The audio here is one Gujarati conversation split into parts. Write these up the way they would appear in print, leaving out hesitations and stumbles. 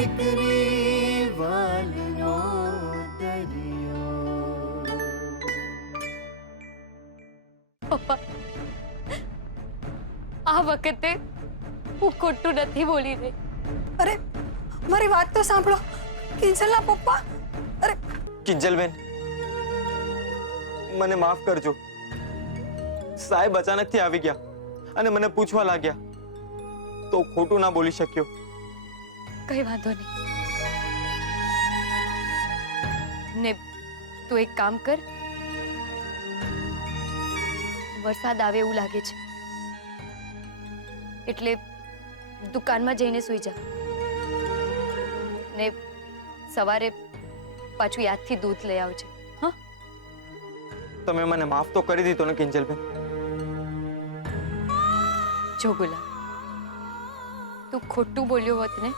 દીકરી વાલનો દરિયો. પપ્પા, આ વખતે હું ખોટું નથી બોલી રહી. અરે મારી વાત તો સાંભળો. કિંજલના પપ્પા. અરે કિંજલબેન, મને માફ કરજો. સાહેબ અચાનકથી આવી ગયા અને મને પૂછવા લાગ્યા તો ખોટું ના બોલી શક્યો. કઈ વાંધો નહીં. ને તું એક કામ કર, વરસાદ આવે એવું લાગે છે એટલે દુકાનમાં જઈને સૂઈ જા ને સવારે પાછું યાદથી દૂધ લઈ આવજે. હા, તમે મને માફ તો કરી દીધો ને કિંજલબેન. જો ગુલાબ, તું ખોટું બોલ્યો હોત ને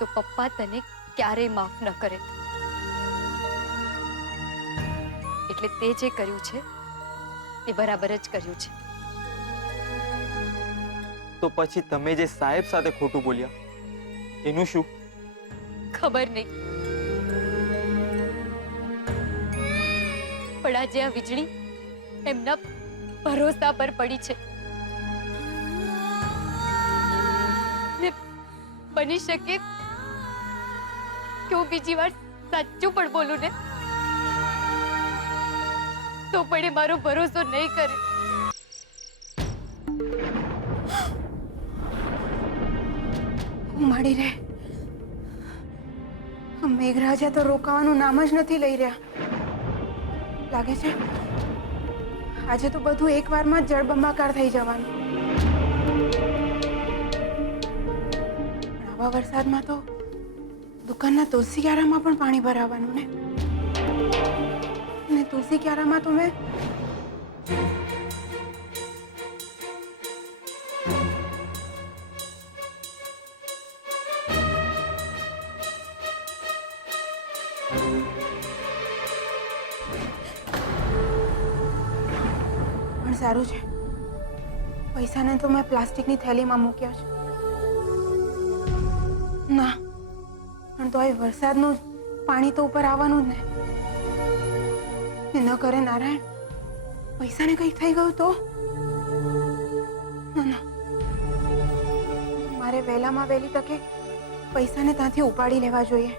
તો પપ્પા તને ક્યારેય માફ ન કરે. એટલે તે જે કર્યું છે એ બરાબર જ કર્યું છે. તો પછી તમે જે સાહેબ સાથે ખોટું બોલ્યા એનું શું? ખબર નહીં, પણ આજે આ વીજળી એમના ભરોસા પર પડી છે ને બની શકે કે હું બીજી વાર સાચું પણ બોલું ને તો પણ એ મારો ભરોસો નહીં કરે. માડી રે, મેઘરાજા તો રોકાવાનું નામ જ નથી લઈ રહ્યા. લાગે છે આજે તો બધું એકવારમાં જ જળબંબાકાર થઈ જવાનું. આવા વરસાદમાં તો દુકાનના તુલસી ક્યારામાં પણ પાણી ભરાવાનું ને તુલસી ક્યારામાં તો મેં સારું છે, પૈસાને તો મેં પ્લાસ્ટિકની થેલીમાં મૂક્યા છે. ના, પણ તો એ વરસાદનું પાણી તો ઉપર આવવાનું જ ને. ન કરે નારાયણ, પૈસાને કંઈક થઈ ગયું તો? ના ના, મારે વહેલામાં વહેલી તકે પૈસાને ત્યાંથી ઉપાડી લેવા જોઈએ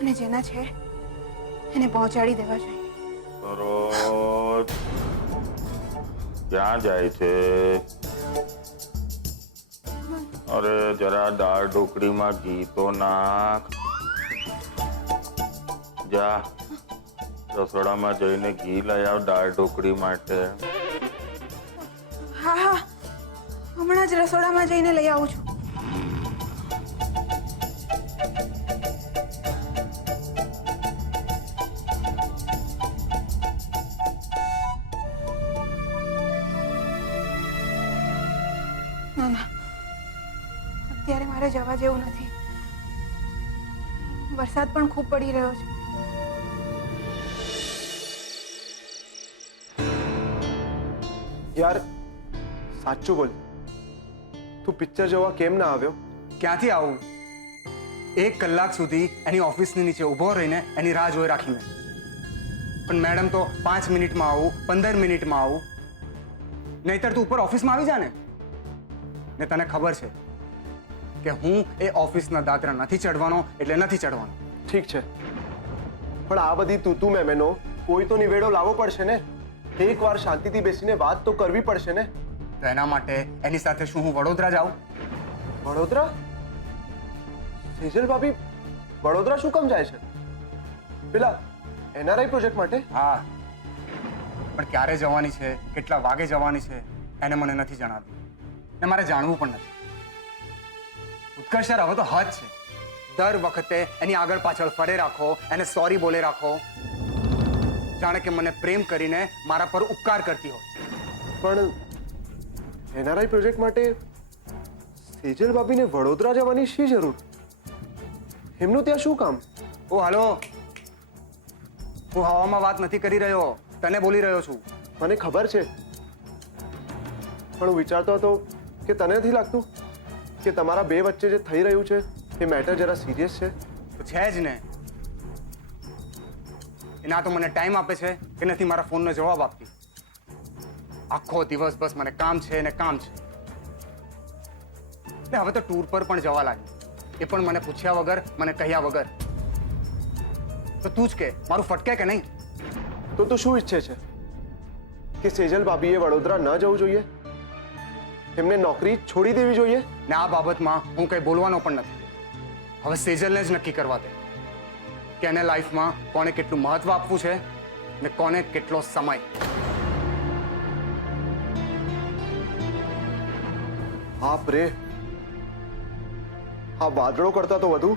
અને જેના છે એને પહોંચાડી દેવા જોઈએ. સરોજ, ક્યાં જાય છે? અરે જરા દાળ ઢોકળીમાં ઘી તો નાખ. જા રસોડામાં જઈને ઘી લઈ આવ દાળ ઢોકળી માટે. હા હા, હમણાં જ રસોડામાં જઈને લઈ આવું છું. ના ના, અત્યારે મારે જવા જેવું નથી. વરસાદ પણ ખૂબ પડી રહ્યો છે. યાર સાચું બોલ, તું પિક્ચર જોવા કેમ ના આવ્યો? ક્યાંથી આવું? 1 કલાક સુધી એની ઓફિસની નીચે ઊભો રહીને એની રાહ જોઈ રાખી મેં. પણ મેડમ તો 5 મિનિટમાં આવું, 15 મિનિટમાં આવું. નહીતર તું ઉપર ઓફિસમાં આવી જા ને. તને ખબર છે કે હું એ ઓફિસના દાદરા નથી ચડવાનો એટલે નથી ચડવાનો. ઠીક છે, પણ આ બધી તું મેમેનો કોઈ તો નિવેડો લાવવો પડશે ને. એકવાર શાંતિથી બેસીને વાત તો કરવી પડશે ને. તો એના માટે એની સાથે શું હું વડોદરા જાઉં? વડોદરા? સેજલ ભાભી વડોદરા શું કામ જાય છે? પેલા NRI પ્રોજેક્ટ માટે? હા, પણ ક્યારે જવાની છે, કેટલા વાગે જવાની છે એને મને નથી જણાવ્યું ને મારે જાણવું પણ નથી. ઉત્કર્ષ યાર, હવે તો હદ છે. દર વખતે એની આગળ પાછળ ફરે રાખો, એને સોરી બોલે રાખો, જાણે કે મને પ્રેમ કરીને મારા પર ઉપકાર કરતી હોય. પણ NRI પ્રોજેક્ટ માટે સેજલ ભાભીને વડોદરા જવાની શી જરૂર? એમનું ત્યાં શું કામ? ઓ હાલો, હું હવામાં વાત નથી કરી રહ્યો, તને બોલી રહ્યો છું. મને ખબર છે, પણ હું વિચારતો હતો કે તને નથી લાગતું કે તમારા બે વચ્ચે જે થઈ રહ્યું છે એ મેટર જરા સિરિયસ છે? તો છે જ ને. એ ના તો મને ટાઈમ આપે છે કે નથી મારા ફોનનો જવાબ આપતી. આખો દિવસ બસ મને કામ છે ને કામ છે. ને હવે તો ટૂર પર પણ જવા લાગી, એ પણ મને પૂછ્યા વગર, મને કહ્યા વગર. તો તું જ કે મારું ફટકે કે નહીં? તો તું શું ઈચ્છે છે કે સેજલ ભાભીએ વડોદરા ન જવું જોઈએ? એમને નોકરી છોડી દેવી જોઈએ? ને આ બાબતમાં હું કંઈ બોલવાનો પણ નથી. હવે સેજલને જ નક્કી કરવા દે કે એને લાઈફમાં કોને કેટલું મહત્વ આપવું છે ને કોને કેટલો સમય. બાપ રે, આ વાદળો કરતા તો વધુ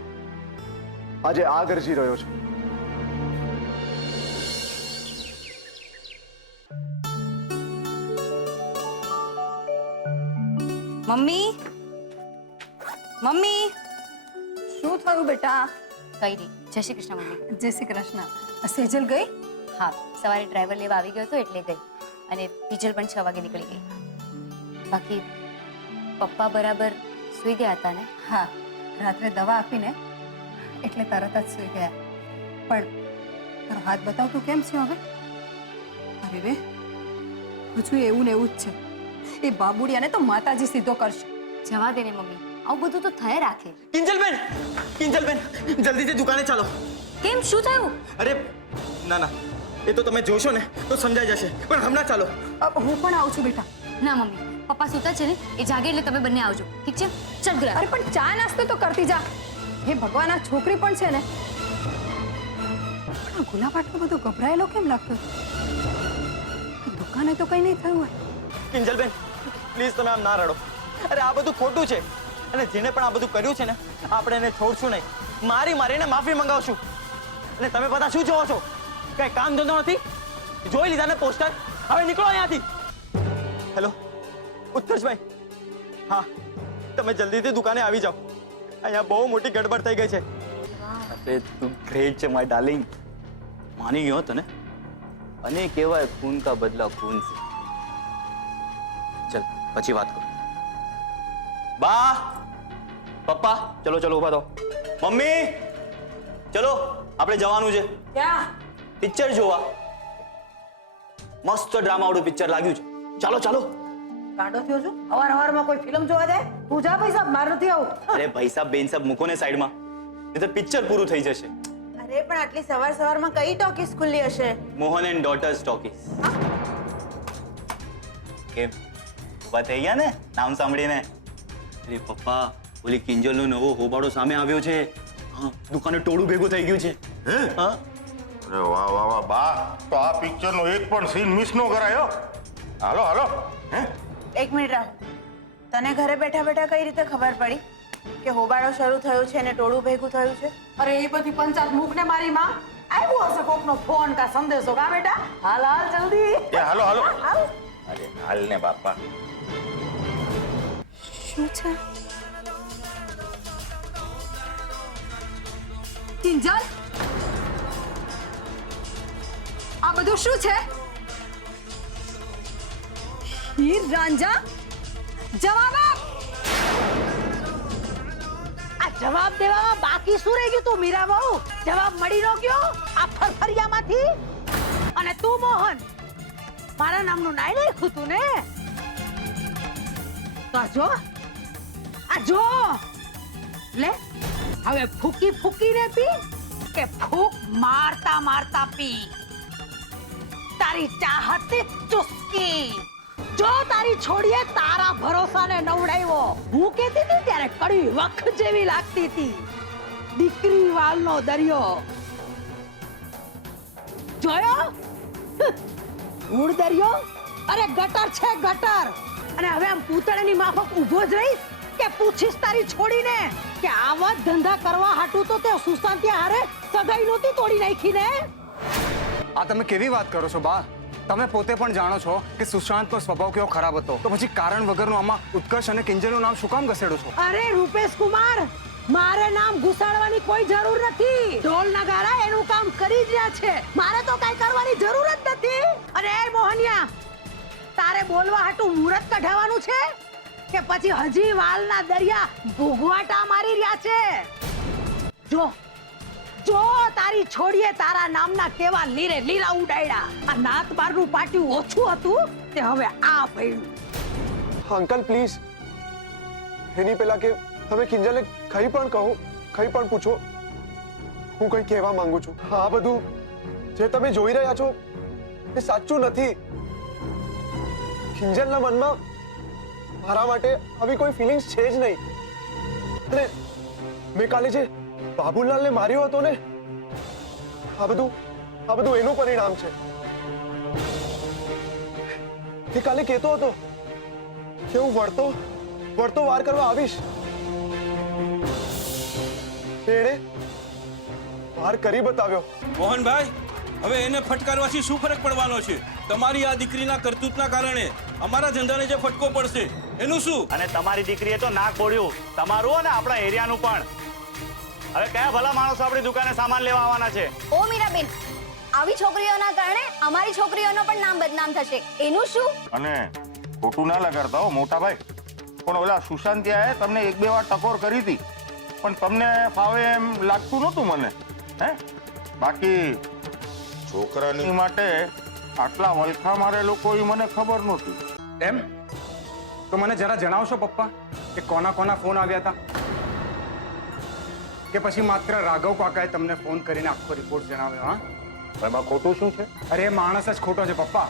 આજે આ ગરજી રહ્યો છે. Mummy, mummy. શું થયું બેટા? કઈ નહીં. જય શ્રી કૃષ્ણ મમ્મી. જય શ્રી કૃષ્ણ. સેજલ ગઈ? હા, સવારે ડ્રાઈવર લેવા આવી ગયો હતો એટલે ગઈ. અને પિજલ પણ 6 વાગે નીકળી ગઈ. બાકી પપ્પા બરાબર સૂઈ ગયા હતા ને? હા, રાત્રે દવા આપીને એટલે તરત જ સૂઈ ગયા. પણ તારો હાથ બતાવ, તું કેમ છે હવે? અરે રે, હજુ એવું ને એવું જ છે. એ બાબુડિયાને તો માતાજી સીધો કરશે. જવા દે ને મમ્મી, આવું બધું તો થયે રાખે. કિંજલબેન, કિંજલબેન, જલ્દીથી દુકાને ચાલો. કેમ, શું થયું? અરે ના ના, એ તો તમે જોશો ને તો સમજાઈ જશે, પણ હમણાં ચાલો. હું પણ આવું છું બેટા. ના મમ્મી, પપ્પા સૂતા છે ને, એ જાગે એટલે તમે બંને આવજો, ઠીક છે? ચાલ ગુલાબ. અરે પણ ચા નાસ્તો તો કરતી જા. હે ભગવાન, આ છોકરી પણ છે ને. પણ ગુલાબ આટલો બધો ગભરાયેલો કેમ લાગતો? દુકાને તો કઈ નહીં થયું હોય. કિંજલબેન, પ્લીઝ તમે આમ ના રડો. અરે આ બધું ખોટું છે, અને જેને પણ આ બધું કર્યું છે ને, આપણે એને છોડશું નહીં. મારીને માફી મંગાવશું. અને તમે બધા શું જોવો છો? કઈ કામ ધંધો નથી? જોઈ લીધા ને પોસ્ટર? હવે નીકળો અહીંયાથી. હેલો ઉત્કર્ષભાઈ, હા તમે જલ્દીથી દુકાને આવી જાઓ. અહીંયા બહુ મોટી ગડબડ થઈ ગઈ છે. અરે તું ગ્રેટ છે માય ડાર્લિંગ. માની ગયો તને. અને કહેવાય ખૂન કા બદલા ખૂન સે. ચલ પછી વાત કરું. બા, પપ્પા, ચલો ચલો ઉભા થો. મમ્મી, ચલો આપણે જવાનું છે. ક્યાં? પિક્ચર જોવા. મસ્ત ડ્રામા વાળું પિક્ચર લાગ્યું છે. ચાલો ચાલો. કાંડો થયો છું અવારનવારમાં કોઈ ફિલ્મ જોવા જાય? તું જા પૈસા, માર નથી આવું. અરે ભાઈ સાહેબ, બેન સાહેબ મૂકો ને સાઈડમાં, નહીં તો પિક્ચર પૂરું થઈ જશે. અરે પણ આટલી સવારમાં કઈ ટોકીસ ખુલ્લી હશે? Mohan and daughter's talkies. કેમ ઉભા થઈ ગયા ને નામ સાંભળીને? અરે પપ્પા, ઓલી કિંજલનો નવો હોબાળો સામે આવ્યો છે. હા, દુકાને ટોળું ભેગું થઈ ગયું છે. હા, અરે વાહ વાહ વાહ બા, તો આ પિક્ચરનો એક પણ સીન મિસ નો કરાયો. હાલો હાલો. હે, એક મિનિટ રાહુલ, તને ઘરે બેઠા બેઠા કઈ રીતે ખબર પડી કે હોબાળો શરૂ થયો છે અને ટોળું ભેગું થયું છે? અરે એ બધી પંચાયત મૂક ને મારી માં. આવ્યો હશે કોકનો ફોન કા સંદેશો. કા બેટા, હાલ હાલ જલ્દી. એ હાલો હાલો. હાલ. અરે હાલ ને બાપા. શું છે? કિંજલ, આ બધું શું છે? હીર રાંઝા, જવાબ આપ. આ જવાબ દેવામાં બાકી શું રહી ગયું? તું મીરા બહુ જવાબ મળી નો ગયો આ ફરફરિયામાંથી? અને તું મોહન, મારા નામનું નાઈ લખ્યું તું ને? તો આ જો લે, હવે ફૂકી ફૂકીને પી કે ફૂક મારતા મારતા પી. તારી ચાહતી ચુસ્કી. જો તારી છોડીએ તારા ભરોસાને નવડાવ્યો. હું કહેતી હતી ત્યારે કડવી વખ જેવી લાગતી હતી. દીકરી વાલનો દરિયો જોયો? ધૂળ દરિયો? અરે ગટર છે ગટર. અને હવે આમ પૂતળાની માફક ઊભો જ રહીશ કે પૂછીશ તારી છોડીને કે આવા જ ધંધા કરવા હાટું તો તે સુશાંત હારે સગાઈ નહોતી તોડી નાખી ને? આ તમે કેવી વાત કરો છો બા? તમે પોતે પણ જાણો છો કે સુશાંતનો સ્વભાવ કેવો ખરાબ હતો. તો પછી કારણ વગરનું આમાં ઉત્કર્ષ અને કિંજલનું નામ શું કામ ઘસેડો છો? અરે રૂપેશ કુમાર, મારે નામ ઘુસાડવાની કોઈ જરૂર નથી. ઢોલ નગારા એનું કામ કરી જ રહ્યા છે. મારે તો કઈ કરવાની જરૂર જ નથી. અને એ મોહનિયા, તારે બોલવા હાટું મુહૂર્ત કઢાવવાનું છે કે પછી હજી વાલના દરિયા ભૂગવાટા મારી રહ્યા છે? જો જો તારી છોડીએ તારા નામના કેવા લીરે લીરા ઉડાડ્યા. આ નાત બારનું પાટિયું ઓછું હતું તે હવે આ પડ્યું. અંકલ પ્લીઝ, એની પહેલા કે તમે કિંજલને કંઈ પણ કહો, કંઈ પણ પૂછો, હું કંઈ કહેવા માંગુ છું. આ બધું જે તમે જોઈ રહ્યા છો એ સાચું નથી. કિંજલના મનમાં મારા માટે આવી કોઈ ફિલિંગ્સ છે જ નહીં. અને મેં કાલે જે બાબુલાલને માર્યો હતો ને, આ બધું એનું પરિણામ છે. એ કાલે કહેતો હતો કે હું વળતો વાર કરવા આવીશ. એણે વાર કરી બતાવ્યો. મોહનભાઈ, હવે એને ફટકારવાથી શું ફરક પડવાનો છે? તમારી આ દીકરીના કરતૂતના કારણે અમારા ધંધાને જે ફટકો પડશે એનું શું? અને તમારી દીકરીએ તો નાક બોળ્યું, તમારું અને આપણા એરિયાનું પણ. હવે કયા ભલા માણસો આપણી દુકાને સામાન લેવા આવવાના છે? ઓ મીરાબેન, આવી છોકરીઓના કારણે અમારી છોકરીઓનો પણ નામ બદનામ થશે, એનું શું? અને ખોટું ના લગાડતા હો મોટા ભાઈ. પણ ઓલા સુશાંતિયાએ તમને એક બે વાર ટકોર કરી હતી, પણ તમને ફાવે એમ લાગતું નહોતું મને. હે, બાકી છોકરાની માટે આટલા વલખા મારે કોઈ મને ખબર નહોતી. એમ તો મને જરા જણાવશો પપ્પા કે કોના કોના ફોન આવ્યા હતા? કે પછી માત્ર રાઘવ કાકાએ તમને ફોન કરીને આખો રિપોર્ટ જણાવ્યો? હા, એમાં ખોટું શું છે? અરે એ માણસ જ ખોટો છે પપ્પા.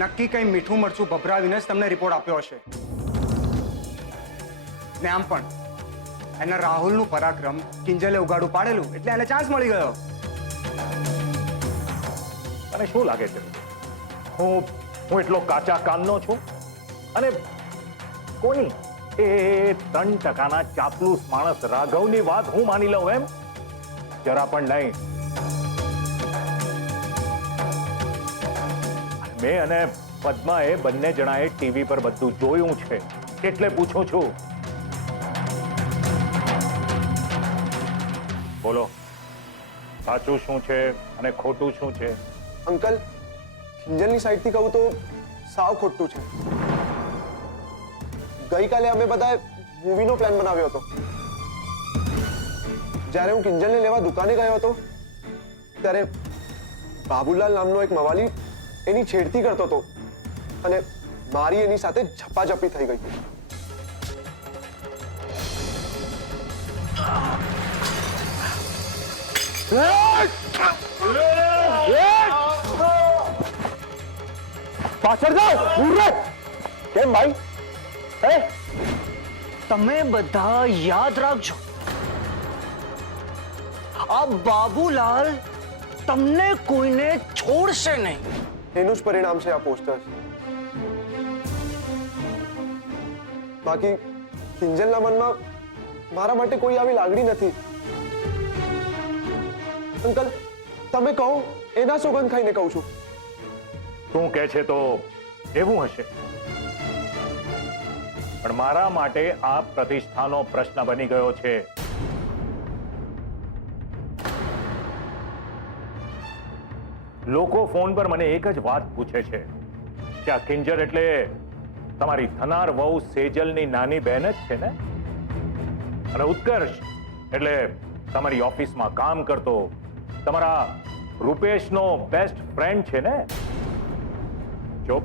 નક્કી કઈ મીઠું મરચું ભભરાવીને જ તમને રિપોર્ટ આપ્યો હશે. ને આમ પણ એના રાહુલનું પરાક્રમ કિંજલે ઉગાડું પાડેલું એટલે એને ચાન્સ મળી ગયો. અને શું લાગે છે હું એટલો કાચા કાનનો છું? અને કોની એ 3% ચાપલુસ માણસ રાઘવની વાત હું માની લઉં એમ? જરા પણ નહીં. મેં અને પદ્માએ બંને જણાએ ટીવી પર બધું જોયું છે એટલે પૂછું છું. બોલો, સાચું શું છે અને ખોટું શું છે? અંકલ, કિંજલની સાઈડથી કહું તો સાવ ખોટું છે. ગઈકાલે અમે બધાએ મૂવીનો પ્લાન બનાવ્યો હતો. જ્યારે હું કિંજલને લેવા દુકાને ગયો હતો ત્યારે બાબુલાલ નામનો એક મવાલી એની છેડતી કરતો હતો અને મારી એની સાથે ઝપાઝપી થઈ ગઈ. પાછળ જાઓ, દૂર રહે. કેમ ભાઈ? હે, તમે બધા યાદ રાખજો, આ બાબુલાલ તમને કોઈને છોડશે નહીં. એનું જ પરિણામ છે આ પોસ્ટર્સ. બાકી કિંજલના મનમાં મારા માટે કોઈ આવી લાગણી નથી. અંકલ, તમે કહો, એના સોગંદ ખાઈને કહું છું. તું કહે છે તો એવું હશે, પણ મારા માટે આ પ્રતિષ્ઠાનો પ્રશ્ન બની ગયો છે. લોકો ફોન પર મને એક જ વાત પૂછે છે કે આ કિંજલ એટલે તમારી થનાર વહુ સેજલની નાની બહેન જ છે ને? અને ઉત્કર્ષ એટલે તમારી ઓફિસમાં કામ કરતો તમારા રૂપેશનો બેસ્ટ ફ્રેન્ડ છે ને? જો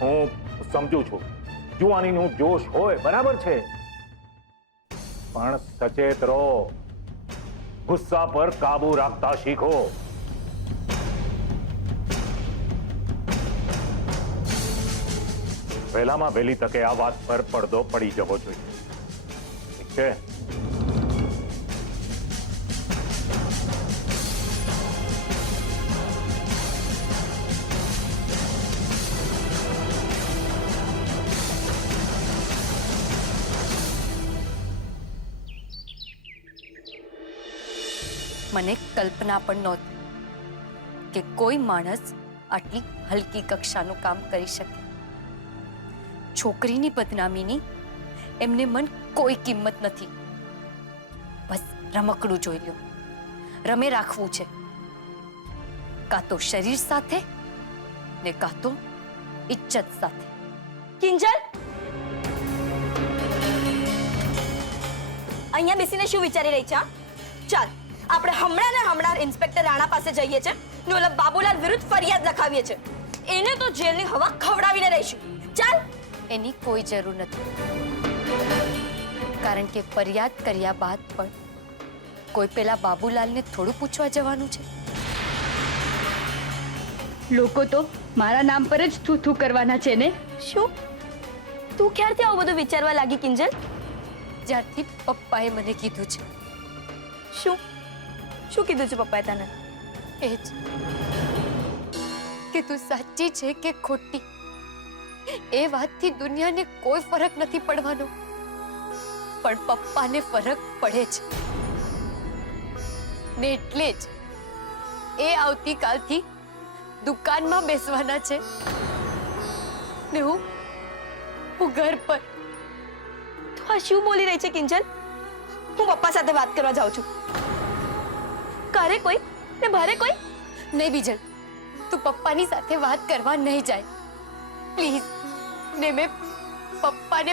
હું સમજુ છું જુવાનીનું જોશ હોય, બરાબર છે, પણ સચેત રહો, ગુસ્સા પર કાબુ રાખતા શીખો. વહેલામાં વહેલી તકે આ વાત પર પડદો પડી જવો જોઈએ. ઠીક છે? મને કલ્પના પણ નહોતી કે કોઈ માણસ આટલી હલકી કક્ષાનું કામ કરી શકે. છોકરીની બદનામીની એમને મન કોઈ કિંમત નથી. બસ રમકડું જોઈ લ્યો, રમે રાખવું છે, કાં તો શરીર સાથે ને કાં તો ઇજ્જત સાથે. કિંજલ, અહીંયા બેસીને શું વિચારી રહી છે? હા? ચાલ, આપણે હમણાં ને હમણાં ઇન્સ્પેક્ટર રાણા પાસે જઈએ છે ને ઓલા બાબુલાલ વિરુદ્ધ ફરિયાદ લખાવીએ છે. એને તો જેલની હવા ખવડાવીને રહીશું. ચાલ. એની કોઈ જરૂર નથી, કારણ કે ફરિયાદ કર્યા બાદ પણ કોઈ પેલા બાબુલાલને થોડું પૂછવા જવાનું છે? લોકો તો મારા નામ પર જ થૂ થૂ કરવાના છે ને. શું તું ક્યારથી આવું બધું વિચારવા લાગી કિંજલ? જ્યારથી પપ્પાએ મને કીધું છે. શું શું કીધું છે પપ્પાએ તને? એ જ કે તું સાચી છે કે ખોટી, એ વાતથી દુનિયાને કોઈ ફરક નથી પડવાનો, પણ પપ્પાને ફરક પડે છે ને એટલે જ એ આવતીકાલથી દુકાનમાં બેસવાના છે ને હું ઘર પર. તું આ શું બોલી રહી છે કિંજલ? હું પપ્પા સાથે વાત કરવા જાઉં છું. કરે કોઈ ને ભરે કોઈ નહીં. બીજલ, તું પપ્પાની સાથે વાત કરવા નહીં જાય પ્લીઝ. ને મેં પપ્પાને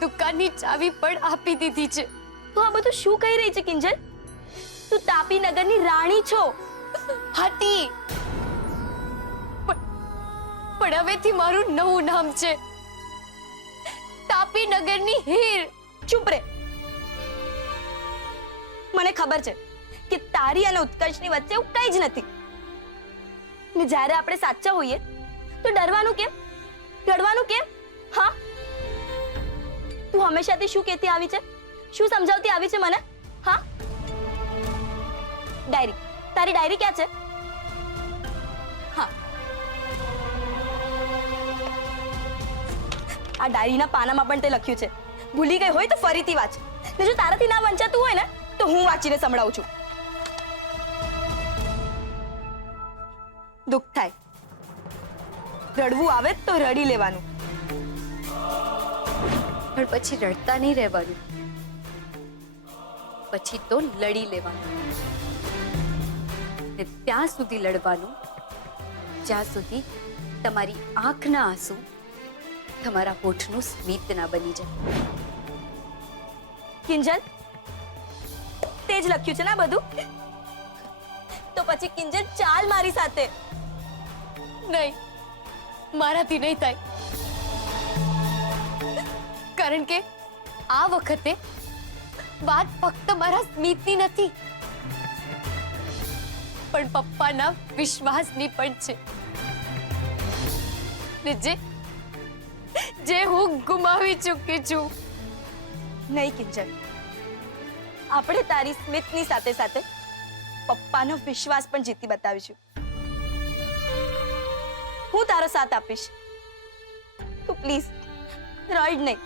દુકાનની ચાવી પણ આપી દીધી છે. તું આ બધું શું કહી રહી છે કિંજલ? તું તાપી નગરની રાણી છો. હતી, પણ હવેથી મારું નવું નામ છે, તાપી નગરની હીર. ચૂપ રે. મને ખબર છે કે તારી અને ઉત્કર્ષની વચ્ચે એવું કંઈ જ નથી. ને જ્યારે આપણે સાચા હોઈએ તો ડરવાનું કેમ? લડવાનું કેમ? હા, તું હંમેશાથી શું કહેતી આવી છે? શું સમજાવતી આવી છે મને? હા, ડાયરી, તારી ડાયરી ક્યાં છે? હા, આ ડાયરીના પાનામાં પણ તે લખ્યું છે. ભૂલી ગઈ હોય તો ફરીથી વાંચ. ને જો તારાથી ના વંચાતું હોય ને તો હું વાંચીને સંભળાવું છું. દુઃખ થાય, રડવું આવે તો રડી લેવાનું, પણ પછી રડતા નહીં રહેવાનું. પછી તો લડી લેવાનું, ને ત્યાં સુધી લડવાનું જ્યાં સુધી તમારી આંખના આંસુ તમારા હોઠનું સ્મિત ના બની જાય. કિંજલ, તે જ લખ્યું છે ને બધું? તો પછી કિંજલ ચાલ મારી સાથે. નહીં, મારાથી નહીં થાય, કારણ કે આ વખતે વાત ફક્ત મારા સ્મિતની નથી, પણ પપ્પાના વિશ્વાસની પણ છે. ને જે હું ગુમાવી ચૂકી છું. નહીં કિંજલ, આપણે તારી સ્મિતની સાથે સાથે પપ્પાનો વિશ્વાસ પણ જીતી બતાવીશું. હું તારો સાથ આપીશ. તું પ્લીઝ રડ નહીં,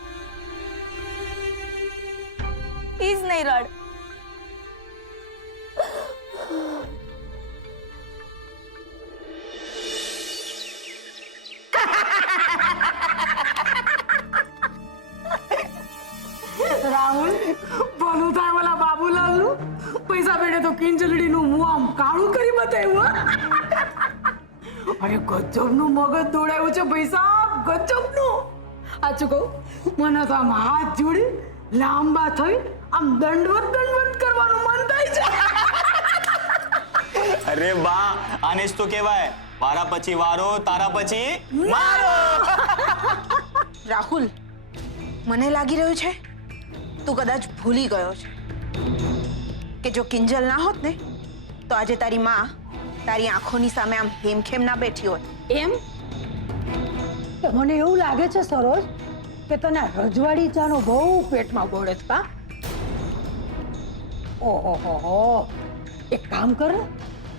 પ્લીઝ નહીં રડ. રાહુલ, ભલું થાય ઓલા બાબુલાલનું. પૈસા પેડે તો કિંજલડીનું મું આમ કાળું કરી બતાવ્યું. અરે ગજબનું મગજ દોડાયું છે ભાઈ સાહેબ, ગજબનું. સાચું કહું, મને તો આમ હાથ જોડી લાંબા થઈ આમ દંડવત કરવાનું મન થાય છે. અરે બા, આને જ તો કહેવાય વારા પછી વારો, તારા પછી મારો. રાહુલ, મને લાગી રહ્યું છે તું કદાચ ભૂલી ગયો છે કે જો કિંજલ ના હોત ને તો આજે તારી માં તારી આંખોની સામે આમ હેમખેમ ના બેઠી હોત. એમ? મને એવું લાગે છે સરોજ કે તને રજવાડી ચાનો બહુ પેટમાં બોળે છે. કા? ઓહો, એક કામ કર ને,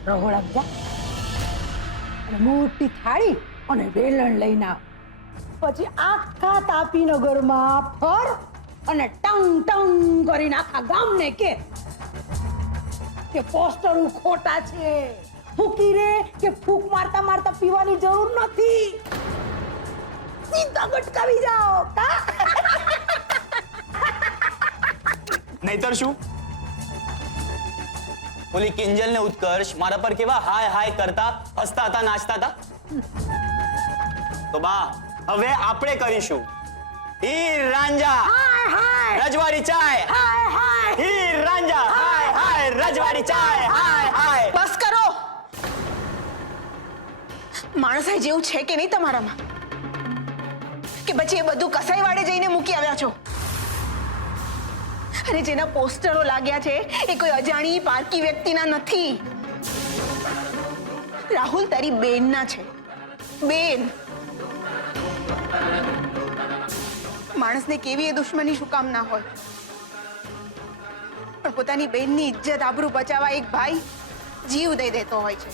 રહોડા જા અને મોટી થાળી અને વેલણ લઈને આવ. પછી આખા તાપીનગરમાં ફર અને ટંગ ટંગ કરીને આખા ગામને કે પોસ્ટરો ખોટા છે, ફૂકી રે કે ફૂક મારતા મારતા પીવાની જરૂર નથી, સીધા ગટકાવી જાઓ. નહીતર શું? ઓલી કિંજલ ને ઉત્કર્ષ મારા પર કેવા હાય હાય કરતા, હસતા હતા, નાચતા હતા. તો બા, હવે આપણે કરીશું હીર રાંઝા રજવાડી ચાય હીર રાંઝા હાય હાય રજવાડી ચાય હાય હાય. બસ કરો. માણસાઈ જેવું છે કે નહીં તમારામાં? કે પછી એ બધું કસાઈ વાડે જઈને મૂકી આવ્યા છો? અને જેના પોસ્ટરો લાગ્યા છે એ કોઈ અજાણી પારકી વ્યક્તિના નથી. રાહુલ તારી બેનના છે. બેન. માણસને કેવી એ દુશ્મની શું કામ ના હોય, પણ પોતાની બેનની ઇજ્જત આબરૂ બચાવવા એક ભાઈ જીવ દઈ દેતો હોય છે.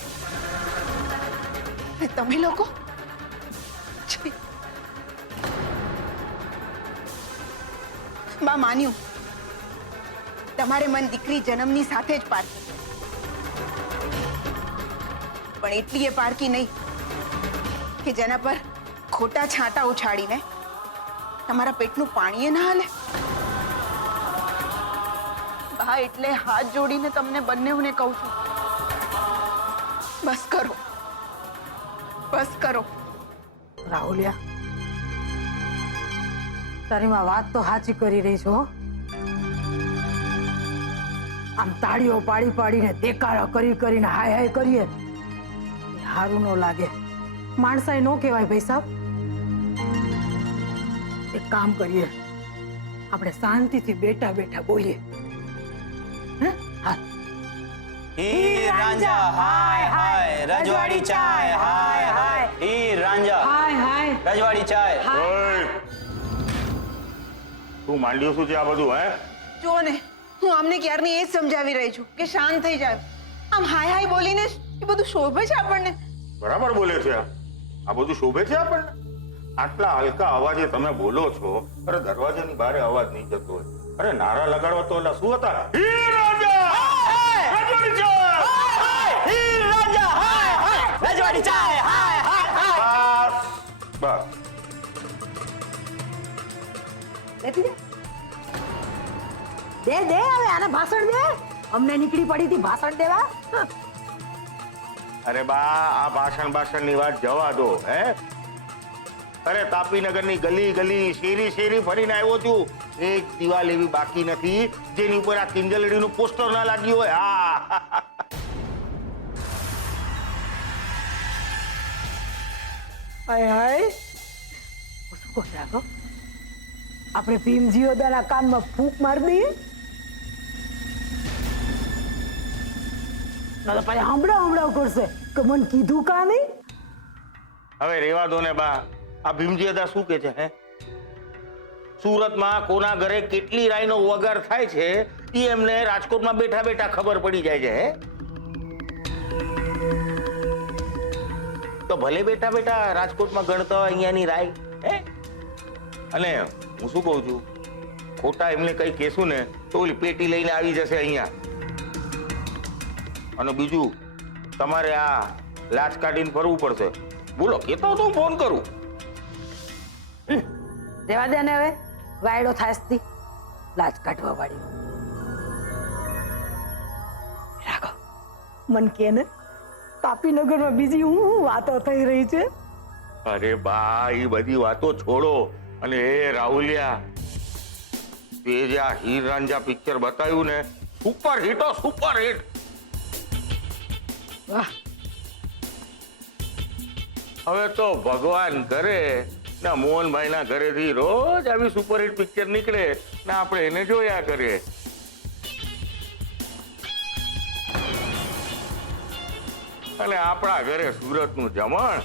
અને તમે લોકો છી. બા માન્યું તમારે મન દીકરી જન્મની સાથે જ પારકી, પણ એટલી એ પારકી નહીં કે જેના પર ખોટા છાંટા ઉછાળીને તમારા પેટનું પાણી ના હાલે. બા એટલે હાથ જોડીને તમને બંનેઓને કહું છું, બસ કરો, બસ કરો. રાહુલિયા, તારી માં વાત તો સાચી કરી રહી છો. આમ તાળીઓ પાડી પાડીને દેકારા કરી કરીને હાય હાય કરીએ સારું ન લાગે. માણસાઈ નો કહેવાય ભાઈ સાહેબ. એક કામ કરીએ, આપણે શાંતિથી બેઠા બેઠા બોલીએ. હીર રાંઝા હાય હાય રજવાડી ચાય હાય હાય હીર રાંઝા હાય હાય રજવાડી ચાય. ઓય! તું માંડ્યું શું છે આ બધું, હે? જુઓ ને, હું આમને ક્યારની એ જ સમજાવી રહી છું કે શાંત થઈ જાવ. આમ હાય હાય બોલીને એ બધું શોભે છે આપણને? બરાબર બોલે છે. આ બધું શોભે છે આપણને? આટલા હલકા અવાજે તમે બોલો છો. અરે દરવાજાની બહાર અવાજ નહીં જતો હોય. અરે નારા લગાડવા તો ઓલા શું હતા? હીર રાંઝા! રજવાડી ચાય! હીર રાંઝા હાય હાય રજવાડી ચાય હાય હાય હાય. બસ. બેઠી જા. દે દે હવે આને ભાષણ દે. અમને નીકળી પડી હતી ભાષણ દેવા. અરે બા, આ ભાષણ ની વાત જવા દો. હે, અરે તાપીનગરની ગલી ગલી શેરી શેરી ફરીને આવ્યો છું. એક દિવાલ એવી બાકી નથી જેની ઉપર આ કિંજલડીનું પોસ્ટર ના લાગ્યું હોય. હા, હાય હાય શું કહો છો? આપણે ભીમજી ઓદાના કાનમાં ફૂંક મારી દઈએ. ના તો પછી હમણાં કરશે કે મને કીધું કા નહીં. હવે રેવા દો ને બા. આ ભીમજી અદા શું કે છે? હે, સુરતમાં કોના ઘરે કેટલી રાઈનો વગાર થાય છે એ એમને રાજકોટમાં બેઠા બેઠા ખબર પડી જાય છે. હે, તો ભલે બેઠા બેઠા રાજકોટમાં ગણતા હોય અહીંયાની રાઈ. હે, અને હું શું કહું છું, ખોટા એમને કઈ કહેશું ને તો ઓલી પેટી લઈને આવી જશે અહીંયા. અને બીજું, તમારે આ લાચ કાઢીને ફરવું પડશે. બોલો, કેતો તો હું ફોન કરું. રેવા દે ને હવે, વાયડો થાસતી લાજ કાઢવા વાળી. રાખો મન કે ને તાપીનગરમાં બીજી હું વાતો થઈ રહી છે. અરે બા, એ બધી વાતો છોડો. અને એ રાહુલિયા, તે જે આ હીર રાંઝા પિક્ચર બતાવ્યું ને, સુપર હિટ, સુપર હિટ. વાહ, હવે તો ભગવાન કરે ના મોહનભાઈ ના ઘરેથી રોજ આવી સુપરહિટ પિક્ચર નીકળે ને આપણે એને જોયા કરીએ. અને આપણા ઘરે સુરતનું જમણ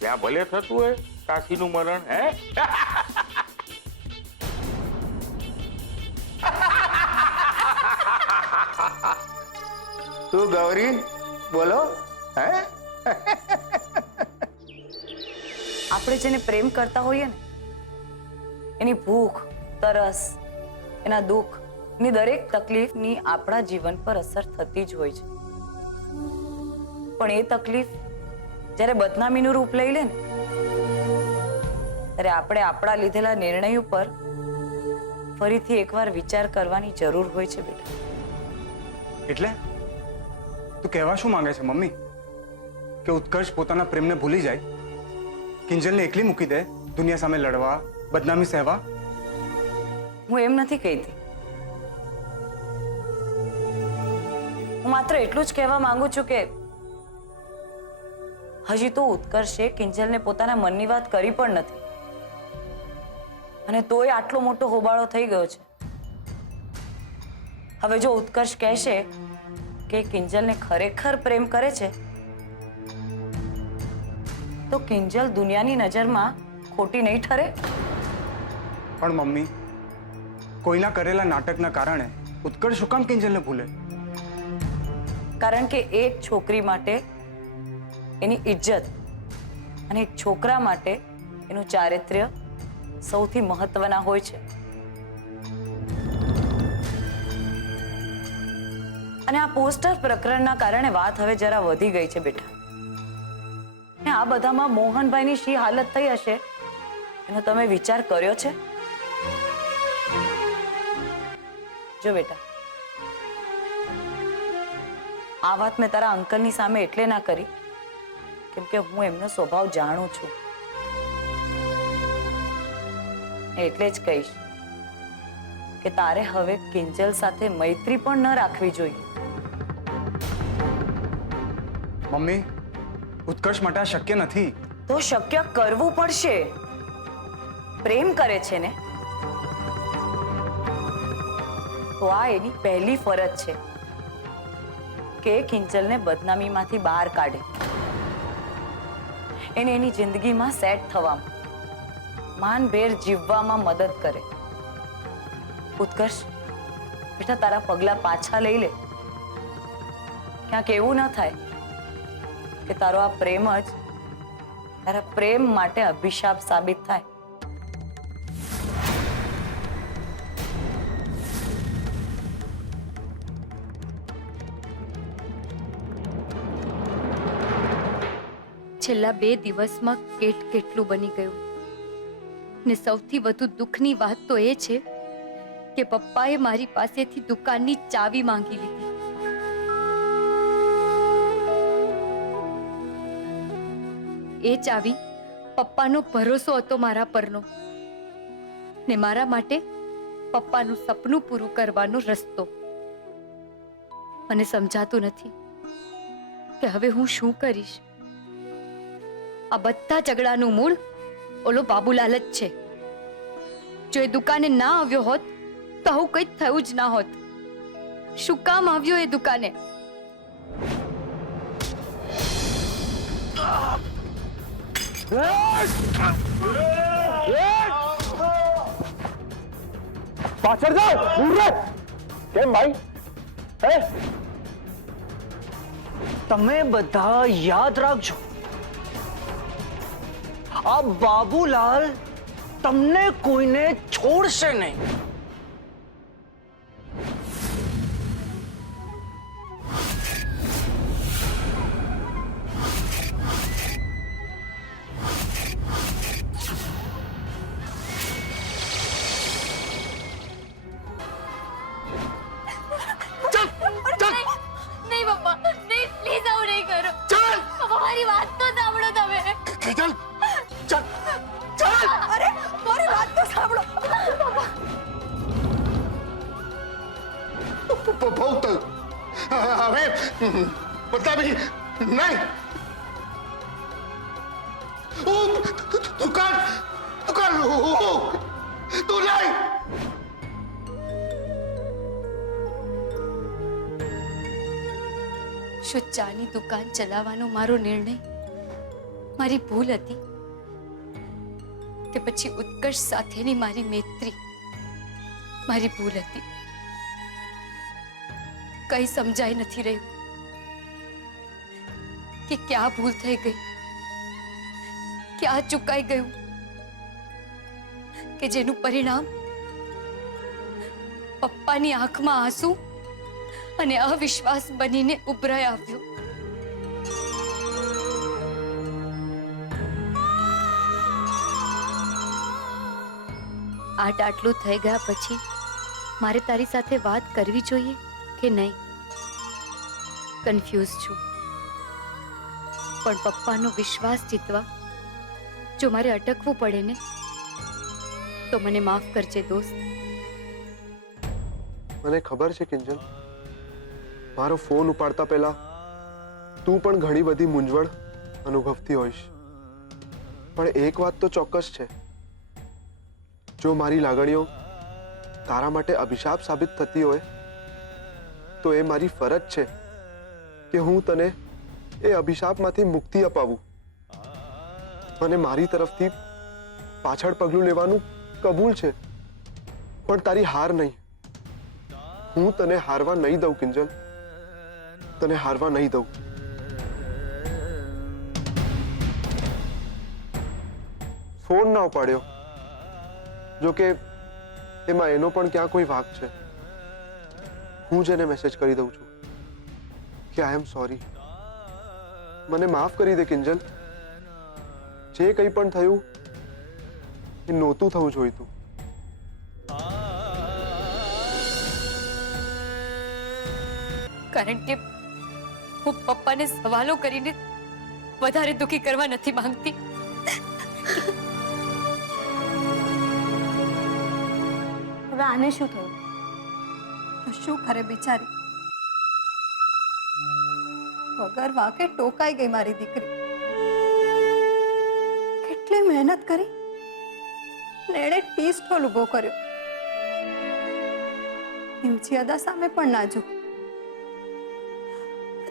ત્યાં ભલે થતું હોય કાશીનું મરણ. હે, તું ગૌરી બોલો. હે, આપણે જેને પ્રેમ કરતા હોઈએ ને, એની ભૂખ, તરસ, એના દુઃખ, એની દરેક તકલીફની આપણા જીવન પર અસર થતી જ હોય છે. પણ એ તકલીફ જ્યારે બદનામીનું રૂપ લઈ લે ને, ત્યારે આપણે આપણા લીધેલા નિર્ણય ઉપર ફરીથી એકવાર વિચાર કરવાની જરૂર હોય છે બેટા. એટલે તું કહેવા શું માંગે છે મમ્મી? કે ઉત્કર્ષ પોતાના પ્રેમને ભૂલી જાય, કિંજલને એકલી મૂકી દે દુનિયા સામે લડવા, બદનામી સહેવા? હું એમ નથી કહેતી. હું માત્ર એટલું જ કહેવા માંગુ છું કે હજી તો ઉત્કર્ષે કિંજલને પોતાના મનની વાત કરી પણ નથી, અને તોય આટલો મોટો હોબાળો થઈ ગયો છે. હવે જો ઉત્કર્ષ કહેશે કે કિંજલને ખરેખર પ્રેમ કરે છે, તો કિંજલ દુનિયાની નજરમાં ખોટી નહીં ઠરે. પણ મમ્મી, કોઈના કરેલા નાટકના કારણે ઉત્કર્ષ શું કામ કિંજલને ભૂલે? કારણ કે એક છોકરી માટે એની ઇજ્જત અને એક છોકરા માટે એનું ચારિત્ર્ય સૌથી મહત્વના હોય છે. અને આ પોસ્ટર પ્રકરણના કારણે વાત હવે જરા વધી ગઈ છે બેટા. ને આ બધામાં મોહનભાઈની શી હાલત થઈ હશે એનો તમે વિચાર કર્યો છે? જો બેટા, આ વાત મેં તારા અંકલની સામે એટલે ના કરી કેમ કે હું એમનો સ્વભાવ જાણું છું. એટલે જ કહીશ કે તારે હવે કિંજલ સાથે મૈત્રી પણ ન રાખવી જોઈએ. મમ્મી, ઉત્કર્ષ માટે આ શક્ય નથી. તો શક્ય કરવું પડશે. પ્રેમ કરે છે ને, તો આ એની પહેલી ફરજ છે કે કિંજલને બદનામીમાંથી બહાર કાઢે, એને એની જિંદગીમાં સેટ થવામાં, માનભેર જીવવામાં મદદ કરે. ઉત્કર્ષ બેટા, તારા પગલા પાછા લઈ લે. ક્યાંક એવું ન થાય કે તારો આ પ્રેમ જ તારા પ્રેમ માટે અભિશાપ સાબિત થાય. છેલ્લા 2 દિવસમાં કેટલું બની ગયું, ને સૌથી વધુ દુઃખની વાત તો એ છે કે પપ્પાએ મારી પાસેથી દુકાનની ચાવી માંગી લીધી. એ ચાવી પપ્પાનો ભરોસો હતો મારા પરનો, ને મારા માટે પપ્પાનું સપનું પૂરું કરવાનો રસ્તો. મને સમજાતું નથી કે હવે હું શું કરીશ. આ બધા ઝઘડાનું મૂળ ઓલો બાબુલાલ જ છે. જો એ દુકાને ના આવ્યો હોત તો આવું કંઈ થયું જ ના હોત. શું કામ આવ્યો એ દુકાને? પાછળ જાઓ, દૂર રહે. કેમ ભાઈ? તમે બધા યાદ રાખજો, આ બાબુલાલ તમને કોઈને છોડશે નહીં. નહીં પપ્પા, નહીં, પ્લીઝ આવું નહીં કરો. પપ્પા, મારી વાત તો સાંભળો તમે. કિંજલ, ચાલ ચાલ. અરે મારી વાત તો સાંભળો. બહુ થયું. હવે બતાવી નહીં. દુકાન દુકાન તું નહીં. શું ચાની દુકાન ચલાવવાનો મારો નિર્ણય મારી ભૂલ હતી કે પછી ઉત્કર્ષ સાથેની મારી મૈત્રી મારી ભૂલ હતી? કઈ સમજાઈ નથી રહ્યું કે ક્યાં ભૂલ થઈ ગઈ, ક્યાં ચૂકાઈ ગયું કે જેનું પરિણામ પપ્પાની આંખમાં આંસુ અને અવિશ્વાસ બનીને ઉભરાઈ આવ્યું. આટલું થઈ ગયા પછી મારે તારી સાથે વાત કરવી જોઈએ કે નહીં? કન્ફ્યુઝ છું, પણ પપ્પાનો વિશ્વાસ જીતવા જો મારે અટકવું પડે ને તો મને માફ કરજે દોસ્ત. મને ખબર છે કિંજલ, મારો ફોન ઉપાડતા પહેલા તું પણ ઘણી બધી મૂંઝવણ અનુભવતી હોઈશ, પણ એક વાત તો ચોક્કસ છે, જો મારી લાગણીઓ તારા માટે અભિશાપ સાબિત થતી હોય તો એ મારી ફરજ છે કે હું તને એ અભિશાપમાંથી મુક્તિ અપાવું. મને મારી તરફથી પાછળ પગલું લેવાનું કબૂલ છે, પણ તારી હાર નહીં. હું તને હારવા નહીં દઉં કિંજલ, તને હારવા નહીં દઉં. ફોન ના ઉપાડ્યો, જો કે એમાં એનો પણ ક્યાં કોઈ વાંક છે. હું જ એને મેસેજ કરી દઉં છું કે આઈ એમ સોરી, મને માફ કરી દે કિંજલ. જે કંઈ પણ થયું એ નહોતું થવું જોઈતું. કારણ કે હું પપ્પાને સવાલો કરીને વધારે દુખી કરવા નથી માંગતી. હવે આને શું થયું? તો શું કરે બિચારી? વગર વાકે ટોકાઈ ગઈ મારી દીકરી. કેટલી મહેનત કરી ને એણે ટી સ્ટોલ ઊભો કર્યો. હિમચી અદા સામે પણ ના ઝૂક.